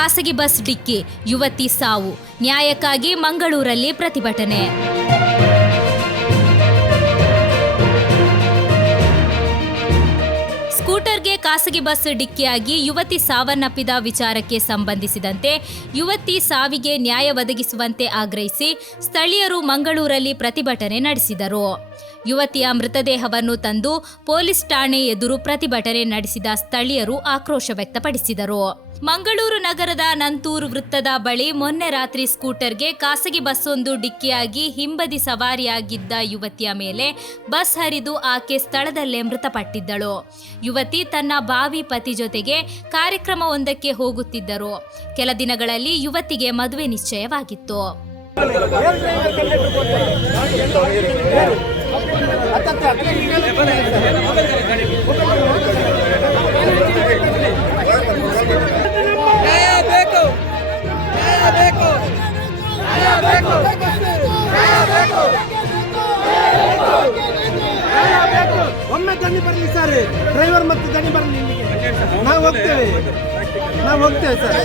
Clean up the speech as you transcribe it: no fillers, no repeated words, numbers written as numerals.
ಖಾಸಗಿ ಬಸ್ ಡಿಕ್ಕಿ, ಯುವತಿ ಸಾವು. ನ್ಯಾಯಕ್ಕಾಗಿ ಮಂಗಳೂರಲ್ಲಿ ಪ್ರತಿಭಟನೆ. ಸ್ಕೂಟರ್ಗೆ ಖಾಸಗಿ ಬಸ್ ಡಿಕ್ಕಿಯಾಗಿ ಯುವತಿ ಸಾವನ್ನಪ್ಪಿದ ವಿಚಾರಕ್ಕೆ ಸಂಬಂಧಿಸಿದಂತೆ ಯುವತಿ ಸಾವಿಗೆ ನ್ಯಾಯ ಒದಗಿಸುವಂತೆ ಆಗ್ರಹಿಸಿ ಸ್ಥಳೀಯರು ಮಂಗಳೂರಲ್ಲಿ ಪ್ರತಿಭಟನೆ ನಡೆಸಿದರು. ಯುವತಿಯ ಮೃತದೇಹವನ್ನು ತಂದು ಪೊಲೀಸ್ ಠಾಣೆ ಎದುರು ಪ್ರತಿಭಟನೆ ನಡೆಸಿದ ಸ್ಥಳೀಯರು ಆಕ್ರೋಶ ವ್ಯಕ್ತಪಡಿಸಿದರು. ಮಂಗಳೂರು ನಗರದ ನಂತೂರು ವೃತ್ತದ ಬಳಿ ಮೊನ್ನೆ ರಾತ್ರಿ ಸ್ಕೂಟರ್ಗೆ ಖಾಸಗಿ ಬಸ್ಸೊಂದು ಡಿಕ್ಕಿಯಾಗಿ ಹಿಂಬದಿ ಸವಾರಿಯಾಗಿದ್ದ ಯುವತಿಯ ಮೇಲೆ ಬಸ್ ಹರಿದು ಆಕೆ ಸ್ಥಳದಲ್ಲೇ ಮೃತಪಟ್ಟಿದ್ದಳು. ಯುವತಿ ತನ್ನ ಭಾವಿ ಪತಿ ಜೊತೆಗೆ ಕಾರ್ಯಕ್ರಮವೊಂದಕ್ಕೆ ಹೋಗುತ್ತಿದ್ದರು. ಕೆಲ ದಿನಗಳಲ್ಲಿ ಯುವತಿಗೆ ಮದುವೆ ನಿಶ್ಚಯವಾಗಿತ್ತು. ಒಮ್ಮೆ ದನಿ ಬರಲಿ ಸರ್, ಡ್ರೈವರ್ ಮತ್ತು ದನಿ ಬರಲಿ, ಇಲ್ಲಿಗೆ ನಾವು ಹೋಗ್ತೇವೆ ಸರ್.